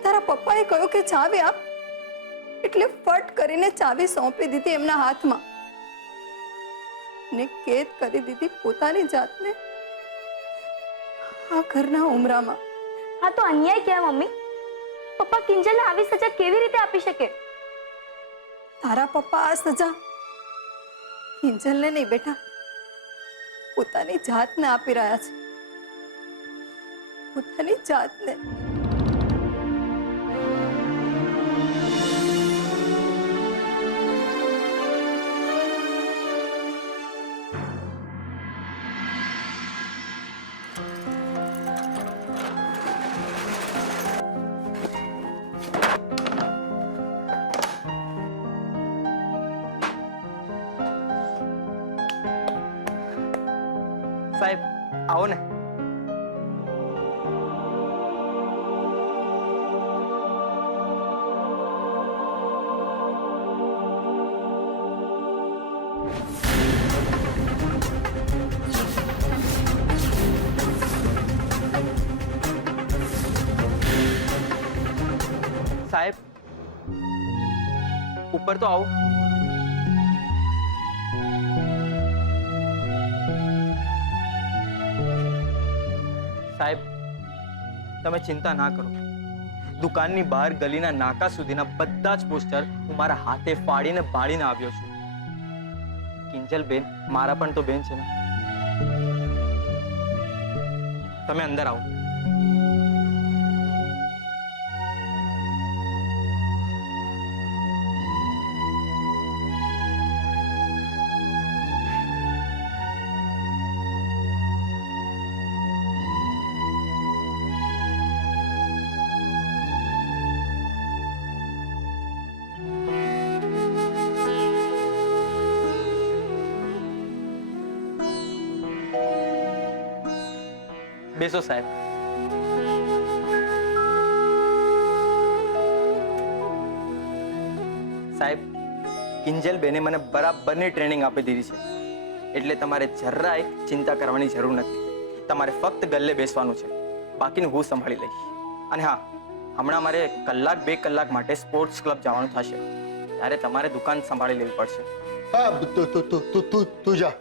તારા પપ્પાએ કહ્યું કે ચાવી આપ, એટલે ફટ કરીને ચાવી સોંપી દીધી એમના હાથમાં ને કેદ કરી દીધી પોતાની જાતને આ ઘરના ઉમરામાં. હા તો અન્યાય કહેવાય મમ્મી. પપ્પા કિંજલને આવી સજા કેવી રીતે આપી શકે? તારા પપ્પા આ સજા કિંજલને નહીં બેટા, પોતાની જાતને આપી રહ્યા છે. પોતાની જાતને. સાહેબ આવો ને. સાહેબ ઉપર તો આવો. સાહેબ તમે ચિંતા ના કરો, દુકાનની બહાર ગલીના નાકા સુધીના બધા જ પોસ્ટર હું મારા હાથે ફાડીને બાળીને આવ્યો છું. કિંજલ બેન મારા પણ તો બેન છે ને. તમે અંદર આવો. બેસો સાહેબ. સાહેબ કિંજલ બેને મને બરાબરની ટ્રેનિંગ આપી દીધી છે, એટલે તમારે જરાય ચિંતા કરવાની જરૂર નથી. તમારે ફક્ત ગલ્લે બેસવાનું છે, બાકીનું હું સંભાળી લઈશ. અને હા, હમણાં મારે 1-2 કલાક માટે સ્પોર્ટ્સ ક્લબ જવાનું થશે, ત્યારે તમારે દુકાન સંભાળી લેવી પડશે. હા તું જા.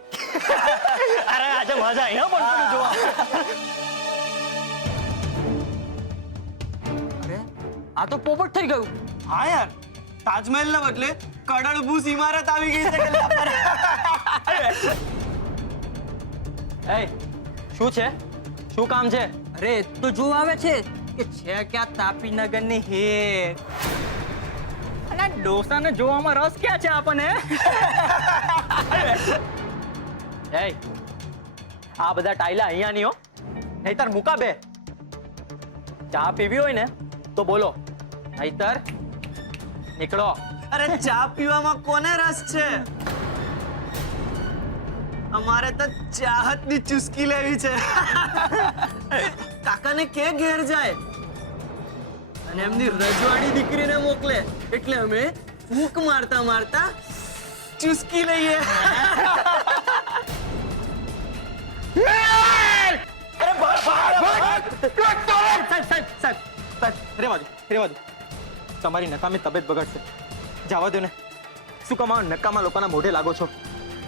અરે આજે મજા આવી હો પણ જોવા. આ તો પોપટ થઈ ગયું. હા યાર, તાજમહેલ ના બદલે કડળભૂસ ઇમારત આવી ગઈ છે ગલ્લા પર. એ શું છે? શું કામ છે? અરે તો જો આવે છે કે છે ક્યાં તાપીનગર ની હેર અને ડોસાને જોવામાં રસ ક્યાં છે આપણને? એ આ બધા ટાઈલા અહીંયા નહીં હો, નહીતર મૂકા બે. ચા પીવી હોય ને તો બોલો, નહીતર નીકળો. અરે ચા પીવામાં કોને રસ છે? અમારે તો ચાહતની ચુસ્કી લેવી છે. કાકાને કે ઘેર જાય અને એમની રજવાડી દીકરીને મોકલે એટલે અમે ફૂંક મારતા મારતા ચુસ્કી લઈએ. રેવા દો. તમારી નકામી તબિયત બગડશે. જવા દો ને. શું કમાઓ નકામા લોકોના મોઢે લાગો છો?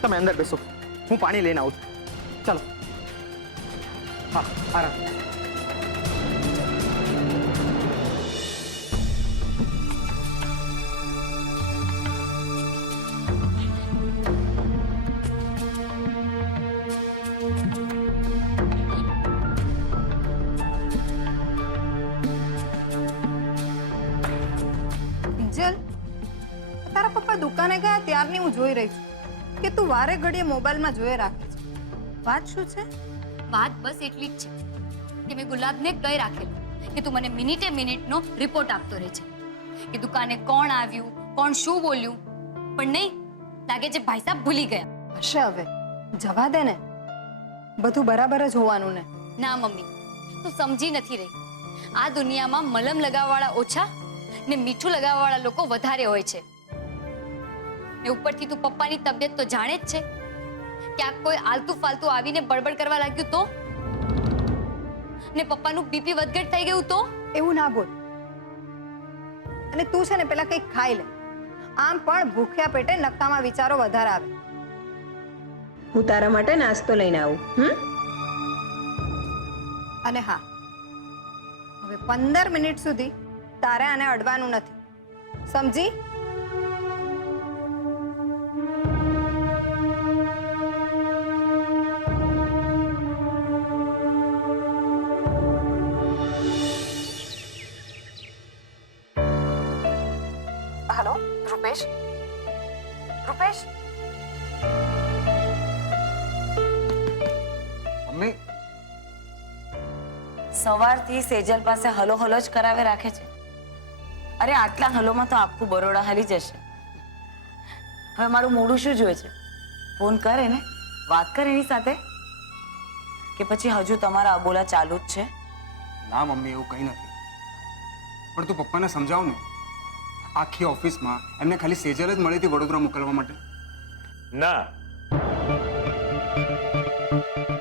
તમે અંદર બેસો, હું પાણી લઈને આવું છું. ચાલો. હા આરામ. કિંજલ, તારા પપ્પા દુકાને ગયા ત્યારની હું જોઈ રહી છું કે તું વારે ઘડીએ મોબાઈલમાં જોઈ રાખે છે. વાત શું છે? વાત બસ એટલી જ છે કે મેં ગુલાબને કહી રાખેલું કે તું મને મિનિટે મિનિટનો રિપોર્ટ આપતો રહે છે કે દુકાને કોણ આવ્યું, કોણ શું બોલ્યું. પણ નહીં, લાગે છે ભાઈ સાહેબ ભૂલી ગયા. હશે હવે, જવા દે ને. બધું બરાબર જ હોવાનું ને. ના મમ્મી, તું સમજી નથી રહી. આ દુનિયામાં મલમ લગાવવાવાળા ઓછા ને મીઠું લગાવવાવાળા લોકો વધારે હોય છે. ને ઉપરથી તું પપ્પાની તબિયત તો જાણે જ છે. ક્યાંક કોઈ આલતુ ફાલતુ આવીને બળબડ કરવા લાગ્યું તો, ને પપ્પાનું બીપી વધઘટ થઈ ગયું તો. એવું ના બોલ. અને તું છે ને પેલા કંઈક ખાઈ લે. આમ પણ ભૂખ્યા પેટે નકામા વિચારો વધારે આવે. હું તારા માટે નાસ્તો લઈને આવું. અને હા, હવે 15 મિનિટ સુધી તારે આને અડવાનું નથી, સમજી? હેલો રૂપેશ. રૂપેશ, મમ્મી, સવારથી સેજલ પાસે હલો હલો જ કરાવે રાખે છે. અરે આટલા હલોમાં તો આખું બરોડા હાલી જશે. હવે મારું મોઢું શું જોઈએ છે? ફોન કરે ને, વાત કર એની સાથે. કે પછી હજુ તમારા અબોલા ચાલુ જ છે? ના મમ્મી, એવું કંઈ નથી. પણ તું પપ્પાને સમજાવ ને. આખી ઓફિસમાં એમને ખાલી સેજલ જ મળી હતી વડોદરા મોકલવા માટે. ના,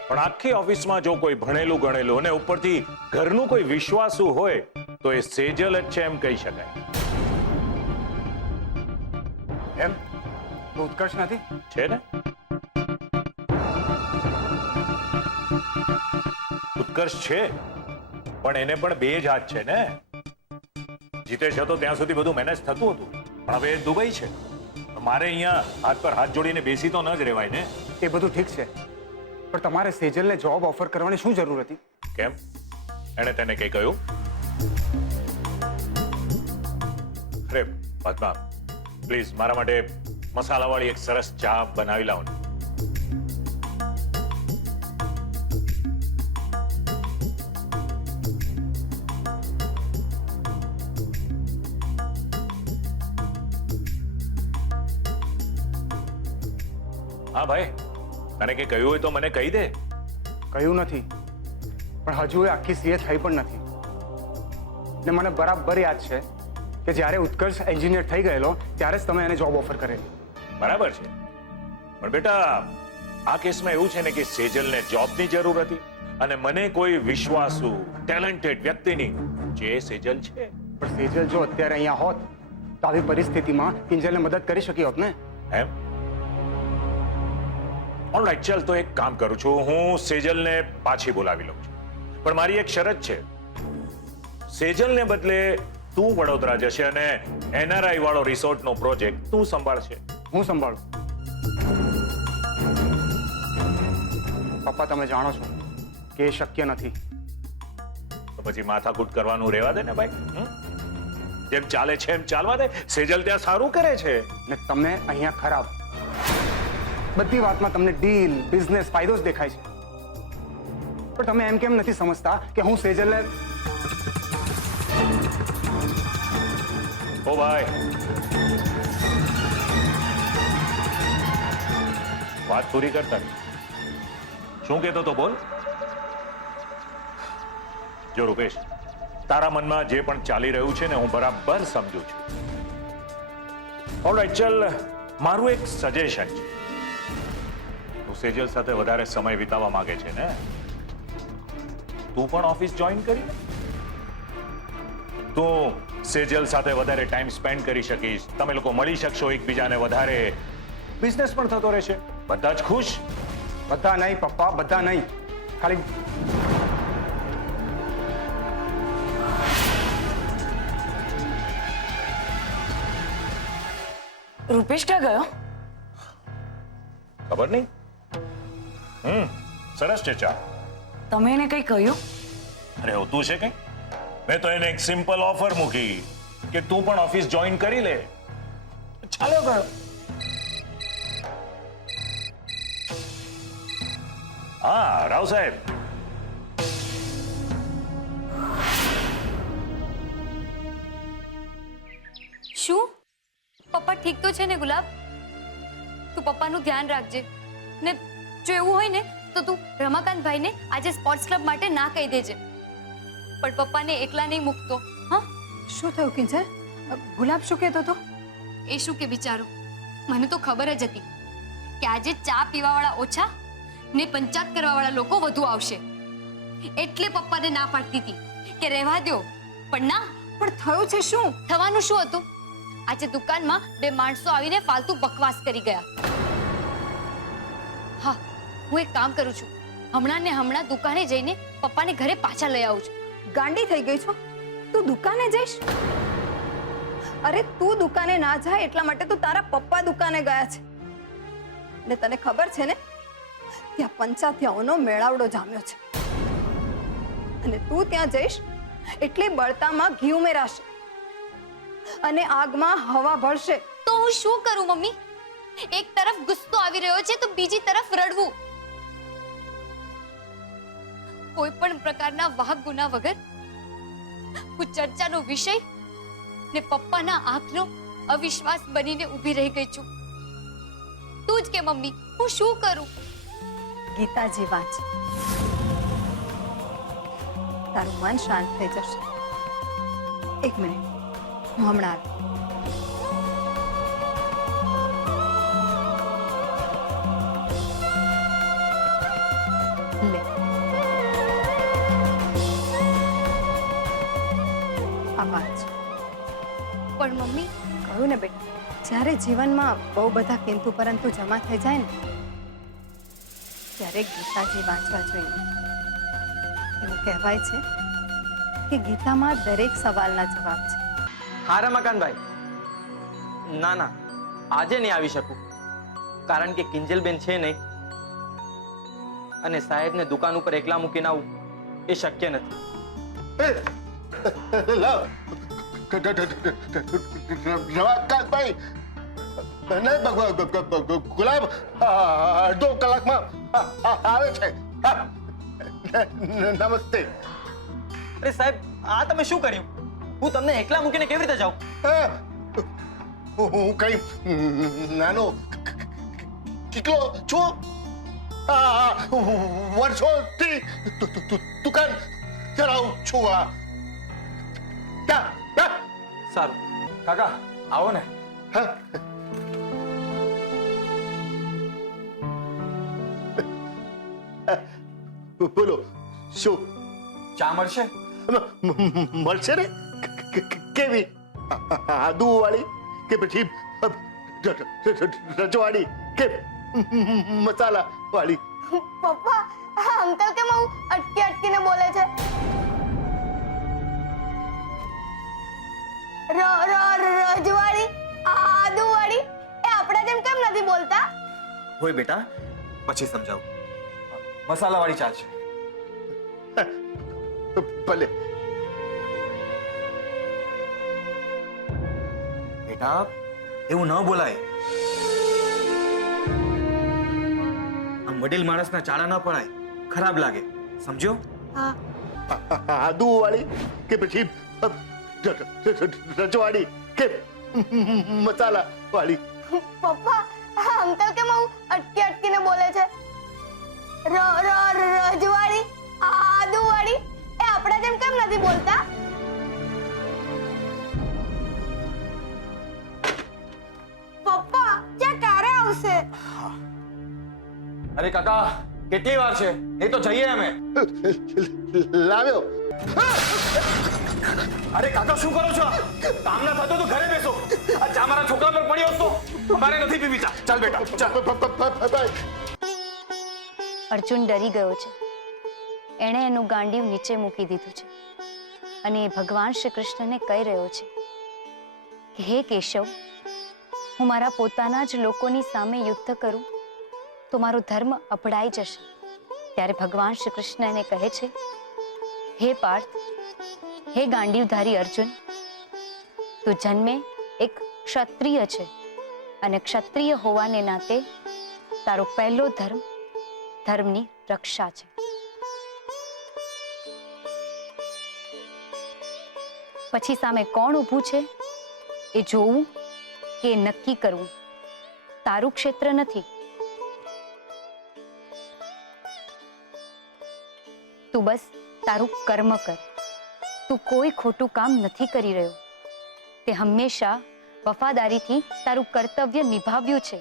પણ આખી ઓફિસમાં જો કોઈ ભણેલું ગણેલું અને ઉપરથી ઘરનું કોઈ વિશ્વાસુ હોય તો એ સેજલ જ છે એમ કહી શકાય. એમ તો ઉત્કર્ષ નથી? છે ને, ઉત્કર્ષ છે, પણ એને પણ બે જ હાથ છે ને. જીતેશ હતો ત્યાં સુધી બધું મેનેજ થતું હતું, પણ હવે એ દુબઈ છે. મારે અહીંયા હાથ પર હાથ જોડીને બેસી તો ન જ રહેવાય ને. એ બધું ઠીક છે, પણ તમારે સેજલને જોબ ઓફર કરવાની શું જરૂર હતી? કેમ, એણે તેને કઈ કહ્યું? અરે પદ્મા, પ્લીઝ મારા માટે મસાલાવાળી એક સરસ ચા બનાવી લાવો ને. હા ભાઈ, તને કઈ કહ્યું હોય તો મને કહી દે. કહ્યું નથી, પણ હજુ એ આખી સીએ થઈ પણ નથી. ને મને બરાબર યાદ છે કે જ્યારે ઉત્કર્ષ એન્જિનિયર થઈ ગયેલો ત્યારે જ તમે એને જોબ ઓફર કરેલી. બરાબર છે, પણ બેટા આ કેસમાં એવું છે ને કે સેજલને જોબની જરૂર હતી અને મને કોઈ વિશ્વાસુ ટેલેન્ટેડ વ્યક્તિની, જે સેજલ છે. પણ સેજલ જો અત્યારે અહીંયા હોત તો આવી પરિસ્થિતિમાં કિંજલને મદદ કરી શકી હોત ને. એમ? ઓલરાઈટ, ચાલ તો એક કામ કરું છું, હું સેજલને પાછી બોલાવી લઉં છું. પણ મારી એક શરત છે, સેજલને બદલે તું વડોદરા જશે અને એનઆરઆઈ વાળો રિસોર્ટનો પ્રોજેક્ટ તું સંભાળશે. હું સંભાળું. પપ્પા, તમે જાણો છો કે એ શક્ય નથી. તો પછી માથાકૂટ કરવાનું રહેવા દે ને ભાઈ. જેમ ચાલે છે એમ ચાલવા દે. સેજલ ત્યાં સારું કરે છે. ને તમે અહીંયા ખરાબ. બધી વાતમાં તમને ડીલ, બિઝનેસ, ફાયદો જ દેખાય છે. પણ તમે એમ કેમ નથી સમજતા કે હું સેજલને... ઓ ભાઈ, વાત પૂરી કરતા. શું કહેતો તો બોલ. જો રૂપેશ, તારા મનમાં જે પણ ચાલી રહ્યું છે ને હું બરાબર સમજુ છું. ઓલરાઈટ, ચલ, મારું એક સજેશન છે. તું સેજલ સાથે વધારે સમય વિતાવવા માંગે છે ને, તું પણ ઓફિસ જોઈન કરી લે. તું સેજલ સાથે વધારે ટાઈમ સ્પેન્ડ કરી શકીશ, તમે લોકો મળી શકશો એકબીજાને વધારે, બિઝનેસ પણ થતો રહેશે, બધા જ ખુશ. બધા નહીં પપ્પા, બધા નહીં. ખાલી રૂપેશ ક્યાં ગયો? ખબર નહીં. સરસ છે ચા. તમે એને કંઈ કહ્યું? અરે હોતું છે કઈ? મેં તો એને એક સિમ્પલ ઓફર મૂકી કે તું પણ ઓફિસ જોઈન કરી લે. ચાલો ગયો. હા રાવ સાહેબ. શું પપ્પા ઠીક તો છે ને ગુલાબ? તું પપ્પાનું ધ્યાન રાખજે ને જો એવું હોય ને તો તું રમાકાંત ભાઈને આજે સ્પોર્ટ્સ ક્લબ માટે ના કહી દેજે, પણ પપ્પાને એકલા નહીં મૂકતો. હા, શું થયું કિંજલ? ગુલાબ શું કહેતો હતો? એ શું કે બિચારો, મને તો ખબર જ હતી કે આજે ચા પીવાવાળા ઓછા ને પંચાયત કરવાવાળા લોકો વધુ આવશે, એટલે પપ્પાને ના પાડતી હતી કે રહેવા દો. પણ ના, પણ થયું છે શું? થવાનું શું હતું? આજે દુકાનમાં બે માણસો આવીને ફાલતુ બકવાસ કરી ગયા. હા, હું એક કામ કરું છું, હમણાં ને હમણાં દુકાને જઈને પપ્પાને ઘરે પાછા લઈ આવું છું. ગાંડી થઈ ગઈ છો? તું દુકાને જઈશ? અરે તું દુકાને ના જાય એટલા માટે તો તારા પપ્પા દુકાને ગયા છે. ને તને ખબર છે ને, ત્યાં પંચાયતીઓનો મેળાવડો જામ્યો છે, અને તું ત્યાં જઈશ એટલે બળતામાં ઘી ઉમેરાશે અને આગમાં હવા ભળશે. તો હું શું કરું મમ્મી? એક તરફ ગુસ્સો આવી રહ્યો છે તો બીજી તરફ રડવું. કોઈ પણ પ્રકારના વાહક ગુના વગર હું ચર્ચાનો વિષય ને પપ્પાના આંખનો અવિશ્વાસ બનીને ઊભી રહી ગઈ છું. તું જ કે મમ્મી, હું શું કરું? ગીતાજી વાંચ, તારું મન શાંત થઈ જશે. એક મિનિટ, હું હમણાં આવી. લે, આ વાંચ. પણ મમ્મી, કહ્યું ને બેટા, જ્યારે જીવનમાં બહુ બધા કિંતુ પરંતુ જમા થઈ જાય ને, ત્યારે ગીતાજી વાંચવા જોઈએ. એવું કહેવાય છે કે ગીતામાં દરેક સવાલના જવાબ છે. હા રમાકાંતભાઈ, ના ના, આજે નહીં આવી શકું, કારણ કે કિંજલબેન છે નહીં, અને સાહેબને દુકાન ઉપર એકલા મૂકીને આવું એ શક્ય નથી. રમાકાંતભાઈ, નહીં ગુલાબ અડધો કલાકમાં આવે છે. નમસ્તે. અરે સાહેબ, આ તમે શું કર્યું? હું તમને એકલા મૂકીને કેવી રીતે જાઉં? હું કઈ નાનો કેટલો છું? વર્ષોથી દુકાન ચલાવું છું. સારું કાકા, આવો ને. બોલો, શું ચા મળશે? મળશે ને? કેવી? આદુ વાળી કે પછી રજવાડી કે મસાલા વાળી? પપ્પા, આ અંકલ કેમ આવું અટકી અટકીને બોલે છે? રજવાડી, આદુવાડી એ આપણા જેમ કેમ નથી બોલતા? હોય બેટા, પછી સમજાવું. મસાલા વાળી ચા છે. ભલે. બેટા, એવું ન બોલાય. આમ વડીલ માણસના ચાળા ન પડાય, ખરાબ લાગે, સમજો? હા. આદુ વાળી કે પછી રજવાડી કે મસાલા વાળી? પપ્પા, આ અંકલ કેમ આવું અટકી અટકીને બોલે છે? રજવાડી આદુવાડી એ આપણા જેમ કેમ નથી બોલતા? પપ્પા ત્યાં ક્યારે આવશે? અરે કાકા કેટલી વાર છે? એ તો જઈએ અમે. લાવ્યો. અરે કાકા શું કરો છો? કામ ના થતું તો ઘરે બેસો. આ ચા મારા છોકરા પર પડ્યો તો અમારે નથી પીવી ચા. ચાલ બેટા ચાલ. અર્જુન ડરી ગયો છે. એણે એનું ગાંડીવ નીચે મૂકી દીધું છે અને એ ભગવાન શ્રી કૃષ્ણને કહી રહ્યો છે કે હે કેશવ, હું મારા પોતાના જ લોકોની સામે યુદ્ધ કરું તો મારો ધર્મ અપડાઈ જશે. ત્યારે ભગવાન શ્રી કૃષ્ણ એને કહે છે, હે પાર્થ, હે ગાંડીવધારી અર્જુન, તું જન્મે એક ક્ષત્રિય છે અને ક્ષત્રિય હોવાને નાતે તારો પહેલો ધર્મ ધર્મની રક્ષા છે. પછી સામે કોણ ઊભું છે એ જોવું કે નક્કી કરવું તારું ક્ષેત્ર નથી. તું બસ તારું કર્મ કર. તું કોઈ ખોટું કામ નથી કરી રહ્યો. તે હંમેશા વફાદારીથી તારું કર્તવ્ય નિભાવ્યું છે.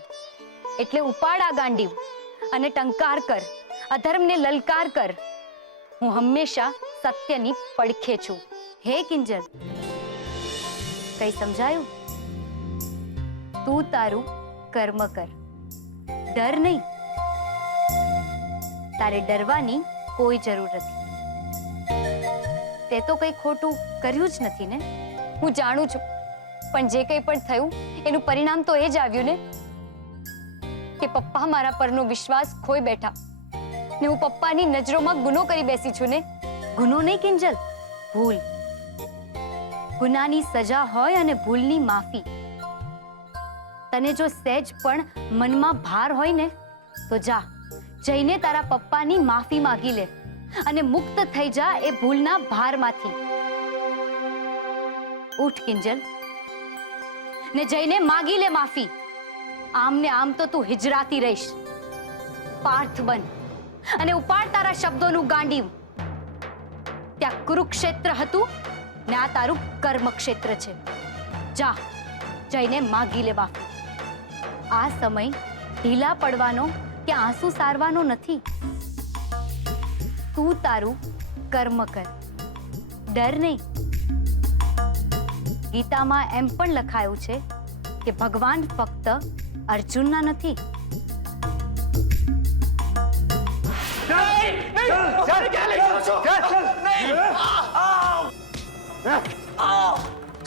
એટલે ઉપાડ આ ગાંડીવ અને ટંકાર કર, અધર્મને લલકાર કર. હું હંમેશા સત્યની પડખે છું. હે કિંજલ, કઈ સમજાયું? તું તારું કર્મ કર, ડર નહીં. તારે ડરવાની કોઈ જરૂર નથી. તે તો કઈ ખોટું કર્યું જ નથી ને? હું જાણું છું, પણ જે કંઈ પણ થયું એનું પરિણામ તો એ જ આવ્યું ને કે પપ્પા મારા પરનો વિશ્વાસ ખોઈ બેઠા ને હું પપ્પાની નજરોમાં ગુનો કરી બેસી છું ને. ગુનો નહીં કિંજલ, ભૂલ. ગુનાની સજા હોય અને ભૂલની માફી. તને જો સહેજ પણ મનમાં ભાર હોય ને તો જા, જઈને તારા પપ્પાની માફી માંગી લે અને મુક્ત થઈ જા એ ભૂલના ભારમાંથી. ઉઠ કિંજલ ને જઈને માગી લે માફી. આમ ને આમ તો તું હિજરાતી રહીશ. પાર્થ બન અને ઉપાડ તારા શબ્દોનું ગાંડીવ. ત્યાં કુરુક્ષેત્ર હતું ને આ તારું કર્મક્ષેત્ર છે. જા, જઈને માગી લે માફી. આ સમય ઢીલા પડવાનો કે આંસુ સારવાનો નથી. તું તારું કર્મ કર, ડર નહીં. ગીતામાં એમ પણ લખાયું છે કે ભગવાન ફક્ત અર્જુનના નથી.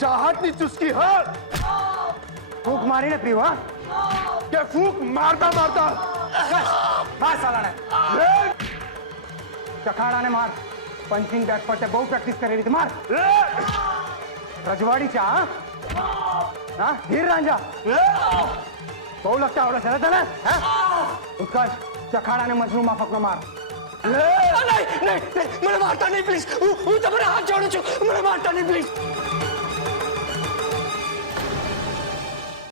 ચાહતની ચુસ્કી હા. ફૂંક મારીને પીવા કે ફૂંક મારતા મારતા માર સાલાને. ચખાડાને માર. પંચિંગ બેગ પર તે બહુ પ્રેક્ટિસ કરી લીધી. માર. રજવાડી ચા. હા, હીર રાંઝા બહુ લગતા આવડે છે તને? ઉત્કર્ષ, ચખાડાને મજનુ માફકનો માર. નહીં, મને મારતા નહીં પ્લીઝ. હું તમારા હાથ જોડું છું. મને મારતા નહીં પ્લીઝ.